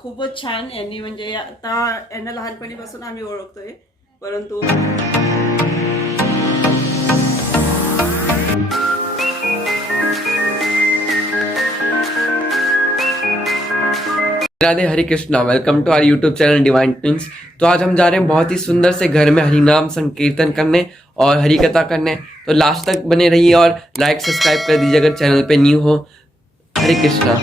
खूपच छान यांनी म्हणजे आता यांना लहानपणीपासून आम्ही ओळखतोय परंतु Radhe Hare Krishna. Welcome to our YouTube channel divine twins. तो आज हम जा रहे हैं बहुत ही सुंदर से घर में हरिनाम संकीर्तन करने और हरि कथा करने। तो लास्ट तक बने रहिए और लाइक सब्सक्राइब कर दीजिए अगर चैनल पे न्यू हो। हरे कृष्णा।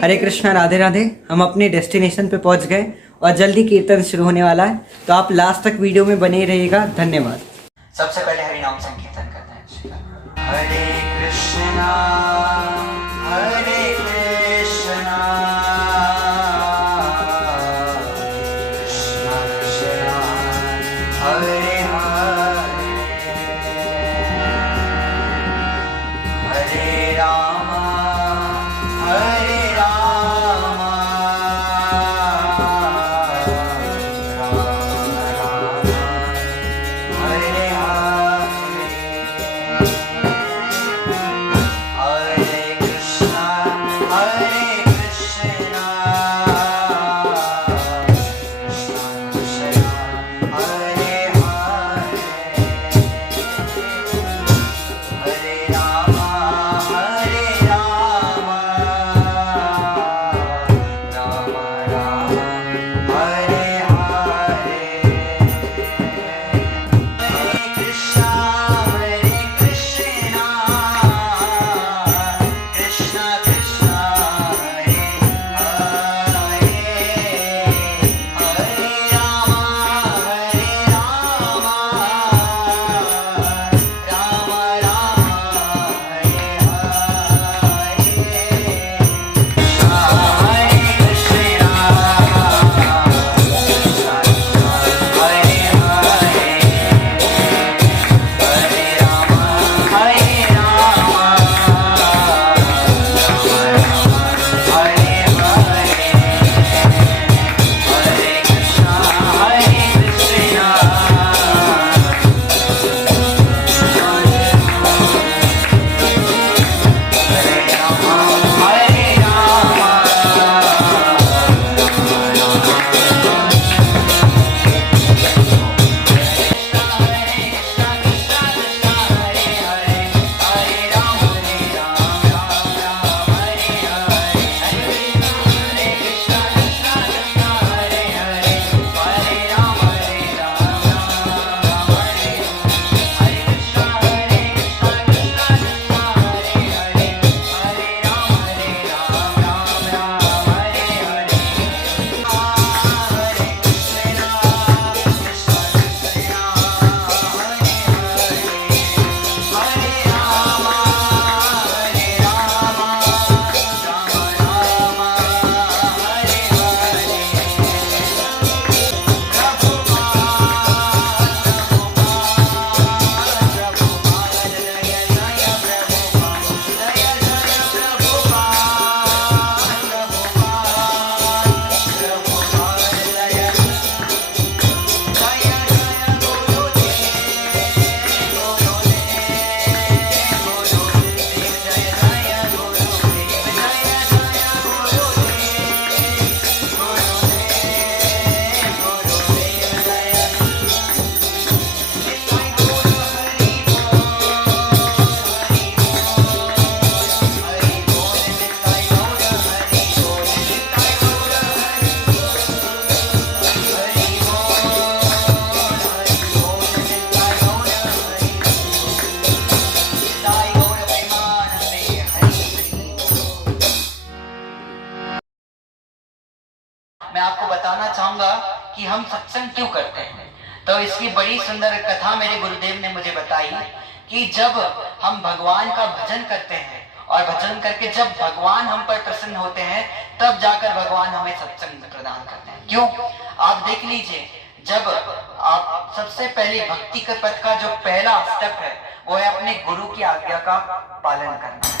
हरे कृष्णा, राधे राधे। हम अपने डेस्टिनेशन पे पहुंच गए और जल्दी कीर्तन शुरू होने वाला है, तो आप लास्ट तक वीडियो में बने रहिएगा। धन्यवाद। सबसे पहले हरि नाम संकीर्तन करते हैं। हरे कृष्णा हरे कृष्णा कृष्णा कृष्णा हरे हरे हरे राम हरे मैं आपको बताना चाहूंगा कि हम सत्संग क्यों करते हैं। तो इसकी बड़ी सुंदर कथा मेरे गुरुदेव ने मुझे बताई कि जब हम भगवान का भजन करते हैं और भजन करके जब भगवान हम पर प्रसन्न होते हैं तब जाकर भगवान हमें सत्संग प्रदान करते हैं। क्यों? आप देख लीजिए, जब आप सबसे पहले भक्ति के पथ का जो पहला स्टेप है वो है अपने गुरु की आज्ञा का पालन करना।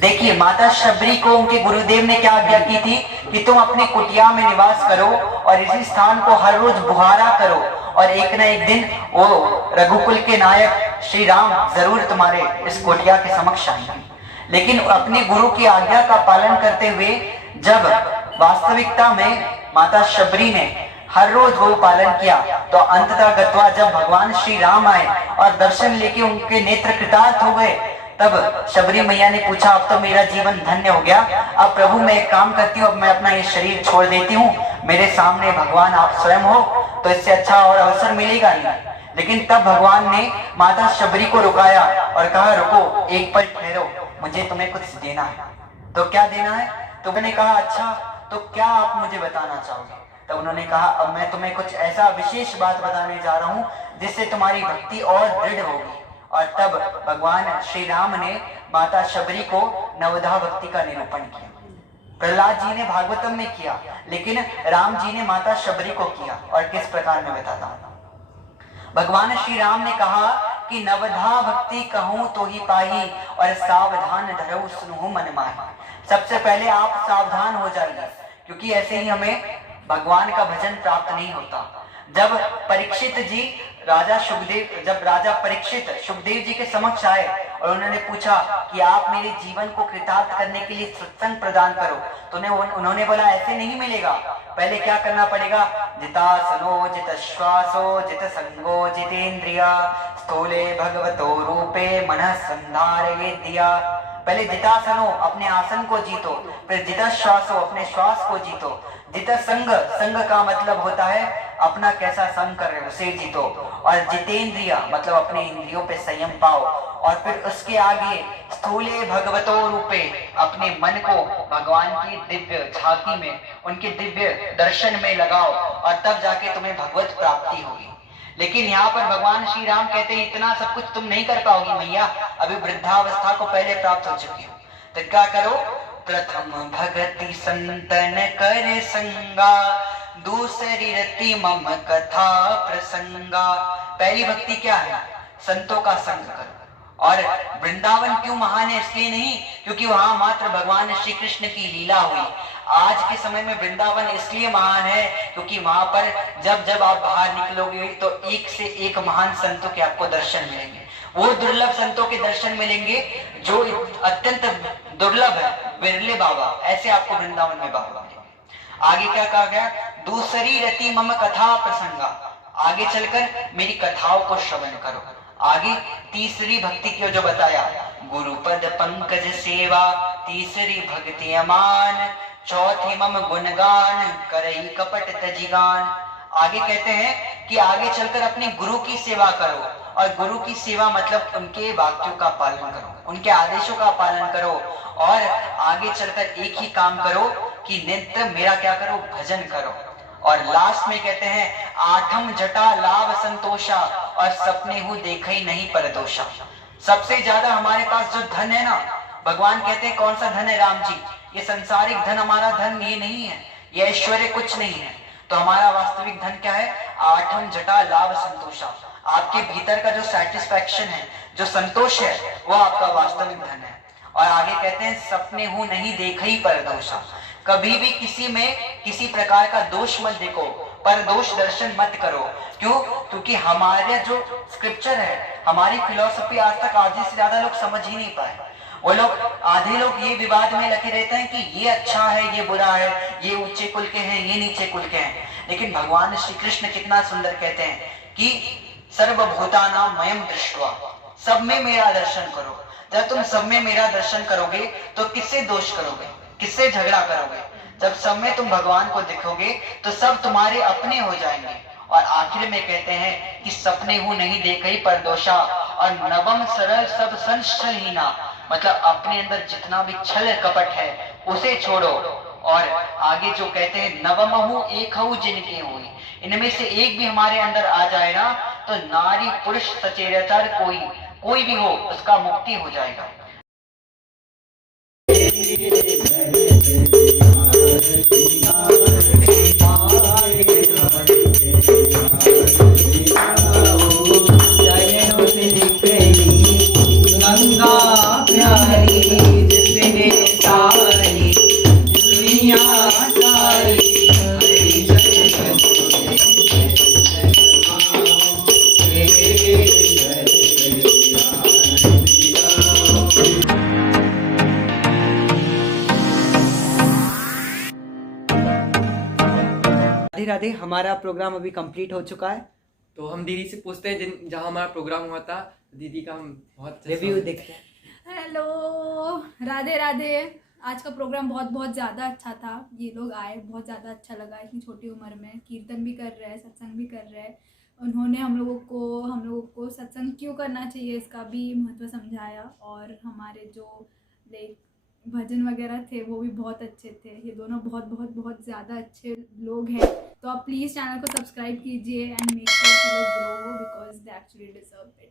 देखिए, माता शबरी को उनके गुरुदेव ने क्या आज्ञा की थी कि तुम अपने कुटिया में निवास करो और इसी स्थान को हर रोज बुहारा करो और एक न एक दिन वो रघुकुल के नायक श्री राम जरूर तुम्हारे इस कुटिया के समक्ष आएंगे। लेकिन अपने गुरु की आज्ञा का पालन करते हुए जब वास्तविकता में माता शबरी ने हर रोज वो पालन किया तो अंततः गत्वा जब भगवान श्री राम आए और दर्शन लेके उनके नेत्र कृतार्थ हो गए, तब शबरी मैया ने पूछा, अब तो मेरा जीवन धन्य हो गया, अब प्रभु मैं एक काम करती हूँ, अब मैं अपना ये शरीर छोड़ देती हूँ, मेरे सामने भगवान आप स्वयं हो, तो इससे अच्छा और अवसर मिलेगा नहीं। लेकिन तब भगवान ने माता शबरी को रुकाया और कहा, रुको, एक पल ठहरो, मुझे तुम्हें कुछ देना है। तो क्या देना है? तो मैंने कहा, अच्छा तो क्या आप मुझे बताना चाहोगे? तब उन्होंने कहा, अब मैं तुम्हें कुछ ऐसा विशेष बात बताने जा रहा हूँ जिससे तुम्हारी भक्ति और दृढ़ होगी। और तब भगवान श्री राम ने माता शबरी को नवधा भक्ति का निरूपण किया। प्रहलाद जी ने भागवतम में किया, लेकिन राम जी ने माता शबरी को किया। और किस प्रकार में बताता हूं। भगवान श्री राम ने कहा कि नवधा भक्ति कहूं तो ही पाही और सावधान धरऊ सुनहु मन माही। सबसे पहले आप सावधान हो जाइए, क्योंकि ऐसे ही हमें भगवान का भजन प्राप्त नहीं होता। जब परीक्षित जी जब राजा परीक्षित सुखदेव जी के समक्ष आए और उन्होंने पूछा कि आप मेरे जीवन को कृतार्थ करने के लिए सत्संग प्रदान करो, तो उन्होंने बोला, ऐसे नहीं मिलेगा, पहले क्या करना पड़ेगा? जितासनो जित श्वासो जित संगो जितेंद्रिया स्थूले भगवतो रूपे मनः संधारये दिया। पहले जितासनो, अपने आसन को जीतो, फिर जिता श्वासो, अपने श्वास को जीतो, जित संग, संग का मतलब होता है अपना कैसा संग कर रहे हो उसे जीतो, और जितेंद्रिया मतलब अपने इंद्रियों पे संयम पाओ, और फिर उसके आगे स्थूले भगवतो रूपे, अपने मन को भगवान की दिव्य झांकी में, उनके दिव्य दर्शन में लगाओ, और तब जाके तुम्हें भगवत प्राप्ति होगी। लेकिन यहाँ पर भगवान श्री राम कहते हैं, इतना सब कुछ तुम नहीं कर पाओगी मैया, अभी वृद्धावस्था को पहले प्राप्त हो चुकी हो। तो क्या करो? प्रथम भगति संतन कर संगा, दूसरी रति मम कथा प्रसंगा। पहली भक्ति क्या है? संतों का संग करो। और वृंदावन क्यों महान है? इसलिए नहीं क्योंकि वहां मात्र भगवान श्री कृष्ण की लीला हुई। आज के समय में वृंदावन इसलिए महान है क्योंकि वहां पर जब जब आप बाहर निकलोगे तो एक से एक महान संतों के आपको दर्शन मिलेंगे। वो दुर्लभ संतों के दर्शन मिलेंगे जो अत्यंत दुर्लभ है, विरले बाबा, ऐसे आपको वृंदावन में बाबा मिलेंगे। आगे क्या कहा गया? दूसरी रति मम कथा प्रसंगा, आगे चलकर मेरी कथाओं को श्रवण करो। आगे तीसरी भक्ति की जो बताया, गुरुपद पंकज सेवा, तीसरी भक्ति अमान, चौथी मम गुणगान, करई कपट तजिगान। आगे कहते हैं कि आगे चलकर अपने गुरु की सेवा करो, और गुरु की सेवा मतलब उनके वाक्यों का पालन करो, उनके आदेशों का पालन करो, और आगे चलकर एक ही काम करो कि नित्य मेरा क्या करो? भजन करो। और लास्ट में कहते हैं, आठम जटा लाभ संतोषा, और सपने हूँ देखा ही नहीं परदोषा। सबसे ज्यादा हमारे पास जो धन है ना, भगवान कहते हैं कौन सा धन है? राम जी, ये संसारिक धन हमारा धन ये नहीं है, ये ऐश्वर्य कुछ नहीं है। तो हमारा वास्तविक धन क्या है? आठम जटा लाभ संतोषा। आपके भीतर का जो सेटिस्फैक्शन है, जो संतोष है, वो आपका वास्तविक धन है। और आगे कहते हैं, सपने हूं नहीं देखा ही परदोषा। कभी भी किसी में किसी प्रकार का दोष मत देखो, पर दोष दर्शन मत करो। क्यों? क्योंकि हमारे जो स्क्रिप्चर है, हमारी फिलॉसफी आज तक आधे से ज्यादा लोग समझ ही नहीं पाए। वो लोग, आधे लोग ये विवाद में लगे रहते हैं कि ये अच्छा है, ये बुरा है, ये ऊंचे कुल के हैं, ये नीचे कुल के हैं। लेकिन भगवान श्री कृष्ण कितना सुंदर कहते हैं कि सर्वभूतानां मयम दृष्ट्वा, सब में मेरा दर्शन करो। जब तुम सब में मेरा दर्शन करोगे तो किससे दोष करोगे? किससे झगड़ा करोगे? जब सब में तुम भगवान को देखोगे तो सब तुम्हारे अपने हो जाएंगे। और आखिर में कहते हैं कि सपने हूं नहीं देखई परदोषा, और नवम सरल सब संशल हीना, मतलब अपने अंदर जितना भी छल कपट है उसे छोड़ो। और आगे जो कहते हैं, नवमहु एकहु जिनके हुई, इनमें से एक भी हमारे अंदर आ जाए ना, तो नारी पुरुष सचेतन कोई भी हो, उसका मुक्ति हो जाएगा। गंगा प्यारी जिसने सारी दुनिया सारी राधे राधे। हमारा प्रोग्राम अभी कंप्लीट हो चुका है, तो हम दीदी से पूछते हैं जहाँ हमारा प्रोग्राम हुआ था, दीदी का हम बहुत रिव्यू देखते हैं। हेलो, राधे राधे। आज का प्रोग्राम बहुत बहुत ज़्यादा अच्छा था। ये लोग आए, बहुत ज़्यादा अच्छा लगा। इतनी छोटी उम्र में कीर्तन भी कर रहे हैं, सत्संग भी कर रहे हैं। उन्होंने हम लोगों को सत्संग क्यों करना चाहिए इसका भी महत्व समझाया। और हमारे जो लाइक भजन वगैरह थे वो भी बहुत अच्छे थे। ये दोनों बहुत बहुत बहुत ज़्यादा अच्छे लोग हैं। तो आप प्लीज़ चैनल को सब्सक्राइब कीजिए एंड मेक श्योर कि लोग ग्रो हो, because they actually deserve it.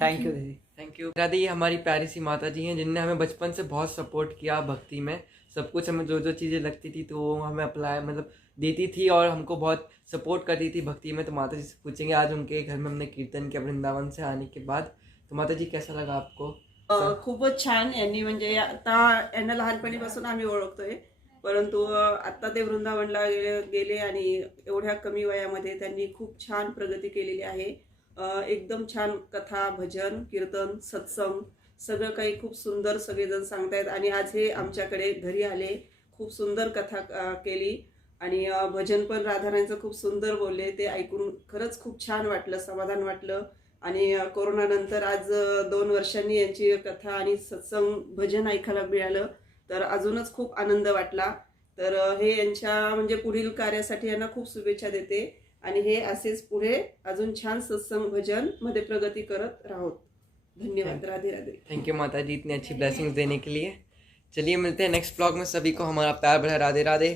Thank you दीदी। Thank you Radhe. ये हमारी प्यारी सी माता जी हैं जिनने हमें बचपन से बहुत सपोर्ट किया भक्ति में। सब कुछ हमें जो जो चीज़ें लगती थी तो वो हमें अप्लाई मतलब देती थी और हमको बहुत सपोर्ट करती थी भक्ति में। तो माता जी से पूछेंगे आज उनके घर में हमने कीर्तन किया वृंदावन से आने के बाद। तो माता जी कैसा लगा आपको? खूपच छान। यांनी म्हणजे आता यांना लहानपणीपासून आम्ही ओळखतोय, परंतु आता ते वृंदावनला गेले आणि एवढ्या कमी वयामध्ये त्यांनी खूप छान प्रगती केलेली आहे। एकदम छान कथा, भजन, कीर्तन, सत्संग सगळं काही खूप सुंदर सगळेजण सांगतायत। आणि आज हे आमच्याकडे घरी आले, खूप सुंदर कथा केली आणि भजन पण राधाराणीचं खूप सुंदर बोलले। ते ऐकून खरंच खूप छान वाटलं, समाधान वाटलं। आणि कोरोनानंतर आज 2 वर्षांनी यांची कथा आणि सत्संग भजन ऐकायला मिळालं, तर अजूनच खूप आनंद वाटला। तर हे यांच्या म्हणजे पुढील कार्यासाठी यांना खूप शुभेच्छा देते आणि हे असेच पुढे अजून छान सत्संग भजन मध्ये प्रगती करत राहोत। धन्यवाद। राधे राधे। थैंक यू माता जी इतनी अच्छी ब्लेसिंग्स देने के लिए। चलिए मिलते हैं नेक्स्ट ब्लॉग में। सभी को हमारा प्यार भरा राधे राधे।